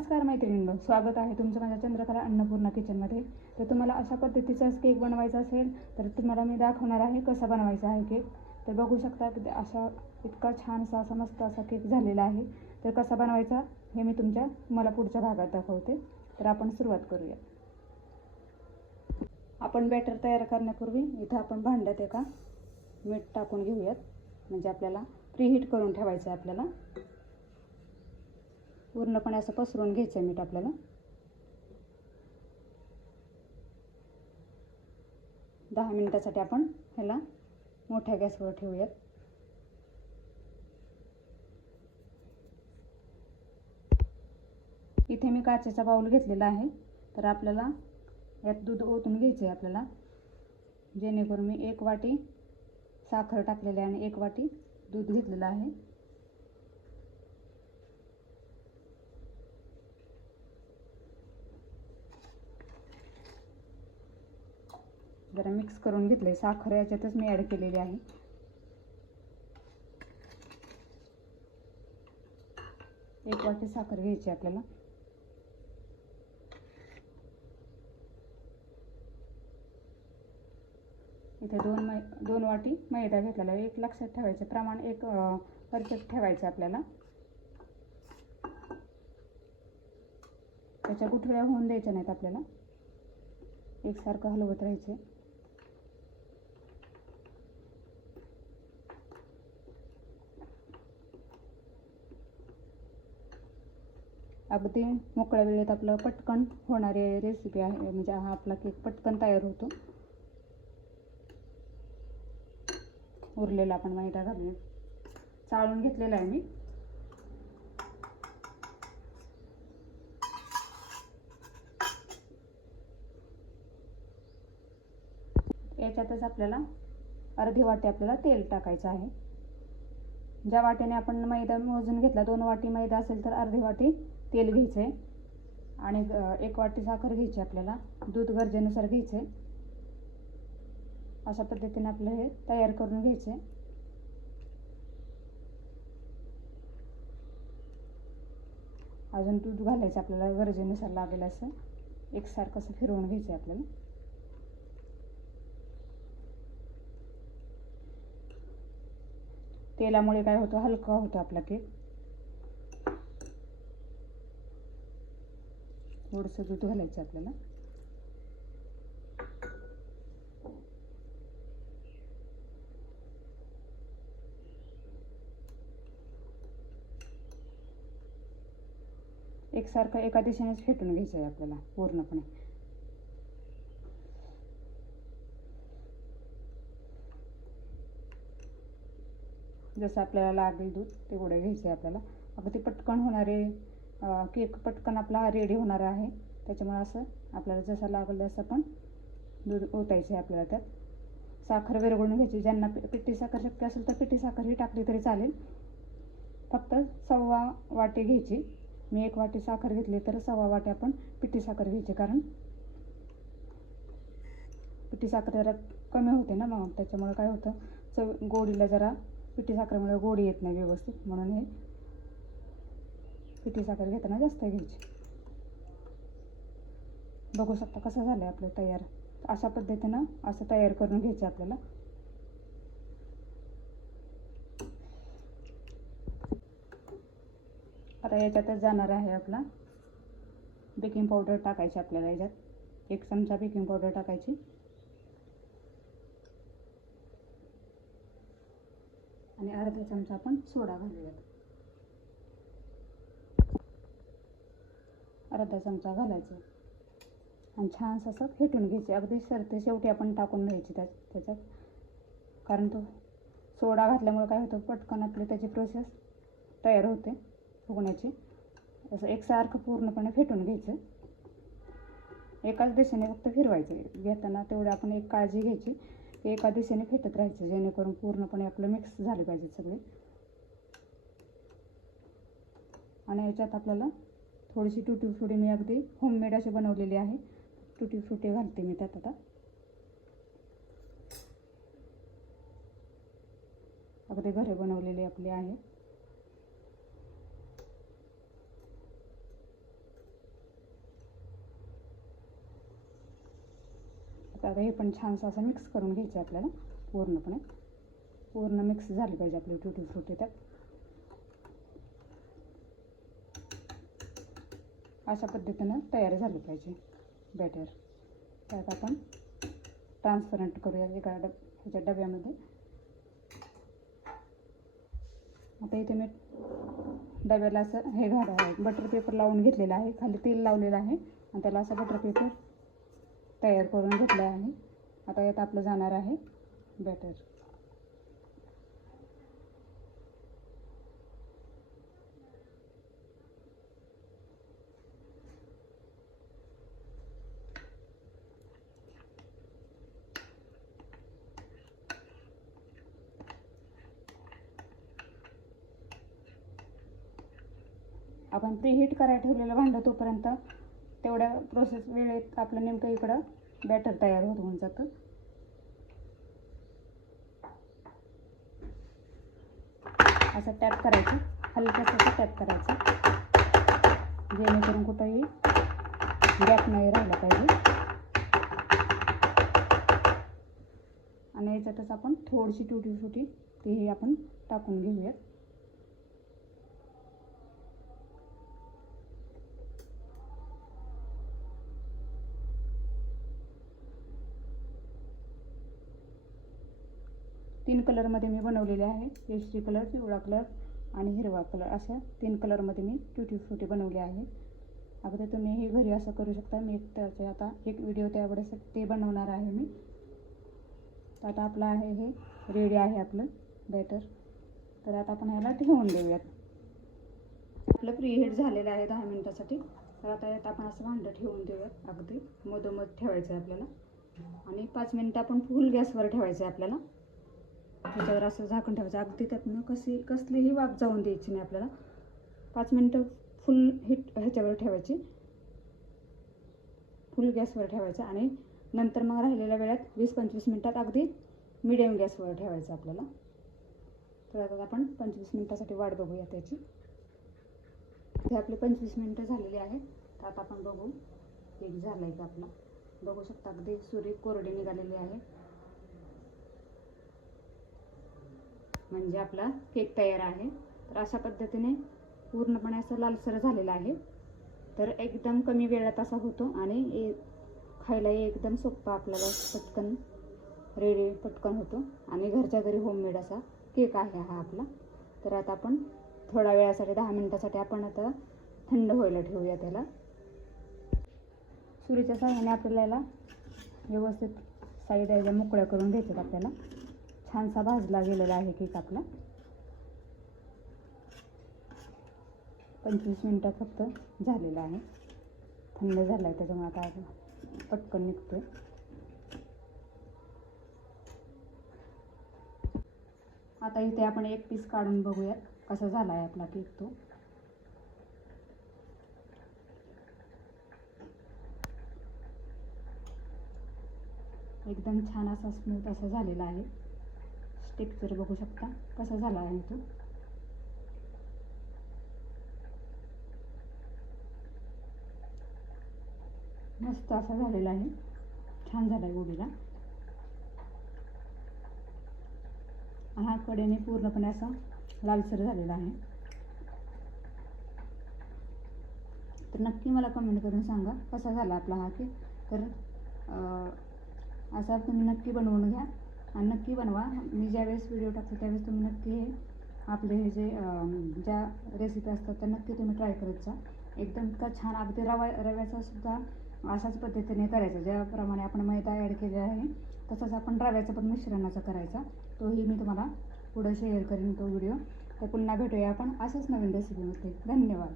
नमस्कार मैत्रिणींनो, स्वागत आहे तुमचं माझ्या चंद्रकला अन्नपूर्णा किचनमध्ये. तर तुम्हाला अशा पद्धतीचाच केक बनवायचा असेल तर तुम्हाला मी दाखवणार आहे कसा बनवायचा आहे केक. तर बघू शकता की अशा इतका छानसा असा मस्त असा केक झालेला आहे. तर कसा बनवायचा हे मी तुम्हाला पुढच्या भागात दाखवते. तर आपण सुरुवात करूया. आपण बॅटर तयार करण्यापूर्वी इथं आपण भांड्यात एका मीठ टाकून घेऊयात, म्हणजे आपल्याला प्रीहीट करून ठेवायचं आहे. आपल्याला पूर्णपणे असं पसरून घ्यायचं आहे मीठ आपल्याला. 10 मिनिटासाठी आपण ह्याला मोठ्या गॅसवर ठेवूयात. इथे मी काचेचा बाउल घेतलेला आहे. तर आपल्याला यात दूध ओतून घ्यायचं आहे आपल्याला, जेणेकरून मी 1 वाटी साखर टाकलेली आहे आणि 1 वाटी दूध घेतलेलं आहे. जरा मिक्स करून घेतले. साखर याच्यातच मी ॲड केलेली आहे. एक वाटी साखर घ्यायची आपल्याला. इथे 2 वाटी मैदा घेतलेला आहे. एक लक्षात ठेवायचं प्रमाण, एक परफेक्ट ठेवायचं आपल्याला. त्याच्या गुठळ्या होऊन द्यायच्या नाहीत आपल्याला, एकसारखं हलवत राहायचे. अगदी मोकळ्या वेळेत आपलं पटकन होणारी रेसिपी आहे, म्हणजे हा आपला केक पटकन तयार होतो. उरलेला आपण मैदा घालून चाळून घेतलेला आहे मी. याच्यातच आपल्याला अर्धी वाटी आपल्याला तेल टाकायचं आहे. ज्या वाटीने आपण मैदा मोजून घेतला, 2 वाटी मैदा असेल तर अर्धी वाटी तेल घ्यायचे आणि 1 वाटी साखर घ्यायची आपल्याला. दूध गरजेनुसार घ्यायचे. अशा पद्धतीने आपलं हे तयार करून घ्यायचे. अजून दूध घालायचं आपल्याला गरजेनुसार लागेल असं. एकसारखं असं फिरवून घ्यायचं आपल्याला. तेलामुळे काय होतं, हलका होतो आपला केक. थोडंसं दूध घालायचं आपल्याला. एकसारखं एका दिशेनेच फेटून घ्यायचं आहे आपल्याला पूर्णपणे. जसं आपल्याला लागेल दूध तेवढे घ्यायचे आपल्याला. अगदी पटकन होणारे केक पटकन आपला रेडी होणार आहे. त्याच्यामुळे असं आपल्याला जसं लागेल तसं पण दूध ओतायचे आपल्याला. त्यात साखर विरघळून घ्यायची. ज्यांना पिठी साखर शक्य असेल तर पिठी साखर ही टाकली तरी चालेल. फक्त 1.25 वाटी घ्यायची. मी 1 वाटी साखर घेतली तर 1.25 वाटी आपण पिठी साखर घ्यायची, कारण पिठी साखर जरा कमी होते ना, मग त्याच्यामुळे काय होतं, गोडीला जरा पिठी साखरेमुळे गोडी येत नाही व्यवस्थित, म्हणून हे पिठी साखर घेताना जास्त घ्यायची. बघू शकता कसं झालं आपलं तयार. अशा पद्धतीनं असं तयार करून घ्यायचं आपल्याला. आता याच्यातच जाणार आहे आपला बेकिंग पावडर टाकायची आपल्याला. याच्यात 1 चमचा बेकिंग पावडर टाकायची आणि अर्धा चमचा आपण सोडा घालूयात. अर्धा चमचा घालायचं आणि छान असं फेटून घ्यायचे. अगदी सरते शेवटी आपण टाकून घ्यायची त्याच्यात, कारण तो सोडा घातल्यामुळे काय होतं, पटकन आपली त्याची प्रोसेस तयार होते फुगण्याची. असं एकसारखं पूर्णपणे फेटून घ्यायचं. एकाच दिशेने फक्त फिरवायचं घेताना. तेवढं आपण एक काळजी घ्यायची की एका दिशेने फेटत राहायचं, जेणेकरून पूर्णपणे आपलं मिक्स झाले पाहिजे सगळे. आणि याच्यात आपल्याला थोडीशी टुटी फ्रुटी मी अगदी होममेड अशी बनवलेली आहे. टुटी फ्रुटी घालते मी त्यात आता. अगदी घरी बनवलेली आपली आहे. तर आता हे पण छानसं असं मिक्स करून घ्यायचं आपल्याला पूर्णपणे. पूर्ण मिक्स झाली पाहिजे आपली टुटी फ्रुटी त्यात. अशा पद्धतीनं तयार झालं पाहिजे बॅटर. त्यात आपण ट्रान्सपरंट करूया एका ह्याच्या डब्यामध्ये. आता इथे मी डब्याला असं हे बटर पेपर लावून घेतलेलं आहे, खाली तेल लावलेलं आहे आणि त्याला असं बटर पेपर तयार करून घेतलं आहे. आता यात आपलं जाणार आहे बॅटर. आपण प्रीहीट करायला ठेवलेलं भांडं तोपर्यंत तेवढ्या प्रोसेस वेळेत आपलं नेमकं इकडं बॅटर तयार होऊन जातं. असं टॅप करायचं, हलकंसं टॅप करायचं, जेणेकरून कुठंही गॅप नाही राहिला पाहिजे. आणि याच्यातच आपण थोडीशी टुटी फ्रुटी तीही आपण टाकून घेऊयात. तीन कलरमध्ये मी बनवलेले आहे. केशरी कलर, पिवळा कलर आणि हिरवा कलर, अशा 3 कलरमध्ये मी टुटी फ्रुटी बनवले आहे. अगदी तुम्ही हे घरी असं करू शकता. मी त्याचे आता एक व्हिडिओ त्यावेळेस ते बनवणार आहे मी. आता आपलं आहे हे रेडी आहे आपलं बॅटर. तर आता आपण ह्याला ठेवून देऊयात. आपलं प्रीहीट झालेलं आहे 10 मिनिटासाठी. तर आता यात आपण असं भांडं ठेवून देऊयात. अगदी मधोमध ठेवायचं आहे आपल्याला आणि 5 मिनिटं आपण फुल गॅसवर ठेवायचं आहे आपल्याला. त्याच्यावर असं झाकण ठेवायचं. अगदी त्यातनं कसलीही वाफ जाऊन द्यायची नाही आपल्याला. 5 मिनिटं फुल हीट ह्याच्यावर ठेवायची, फुल गॅसवर ठेवायचं आणि नंतर मग राहिलेल्या वेळात 20-25 मिनिटात अगदी मिडियम गॅसवर ठेवायचं आपल्याला. तर आता आपण 25 मिनिटासाठी वाट बघूया त्याची. हे आपले 25 मिनिटं झालेली आहे. तर आता आपण बघू केक झाला आहे का आपला. बघू शकता अगदी सुरी कोरडी निघालेली आहे. म्हणजे आपला केक तयार आहे. तर अशा पद्धतीने पूर्णपणे असं लालसर झालेला आहे. तर एकदम कमी वेळात असा होतो आणि खायलाही एकदम सोपा, आपल्याला पटकन रेडी पटकन होतो आणि घरच्या घरी होममेड असा केक आहे हा आपला. तर आता आपण थोड्या वेळासाठी 10 मिनिटासाठी आपण आता थंड व्हायला ठेवूया त्याला. सुरीच्या साहाय्याने आपल्याला व्यवस्थित साईड याच्या मोकळ्या करून घ्यायच्यात आपल्याला. छानसा भाजला गेलेला आहे केक आपला. 25 मिनिटात फक्त झालेला आहे. थंड झाला आहे त्याच्यामुळे आता पटकन निघतोय. आता इथे आपण एक पीस काढून बघूयात कसा झाला आहे आपला केक तो. एकदम छान असा स्मूथ असा झालेला आहे. टेक्स्चर बघू शकता कसा झाला आहे तो. मस्त असा झालेला आहे. छान झाला आहे गोडीला. हा कडेने पूर्णपणे असा लालसर झालेला आहे. तर नक्की मला कमेंट करून सांगा कसा झाला आपला हा केक. तर असा तुम्ही नक्की बनवून घ्या आणि नक्की बनवा. मी ज्यावेळेस व्हिडिओ टाकते त्यावेळेस तुम्ही नक्की हे आपले हे जे ज्या रेसिपी असतात त्या नक्की तुम्ही ट्राय करत जा. एकदम इतका छान, अगदी रव्याचा सुद्धा अशाच पद्धतीने करायचा. ज्याप्रमाणे आपण मैदा ॲड केलेला आहे तसंच आपण रव्याचं पण मिश्रणाचा करायचा. तोही मी तुम्हाला पुढे शेअर करीन तो व्हिडिओ. तर पुन्हा भेटूया आपण अशाच नवीन रेसिपीमध्ये. धन्यवाद.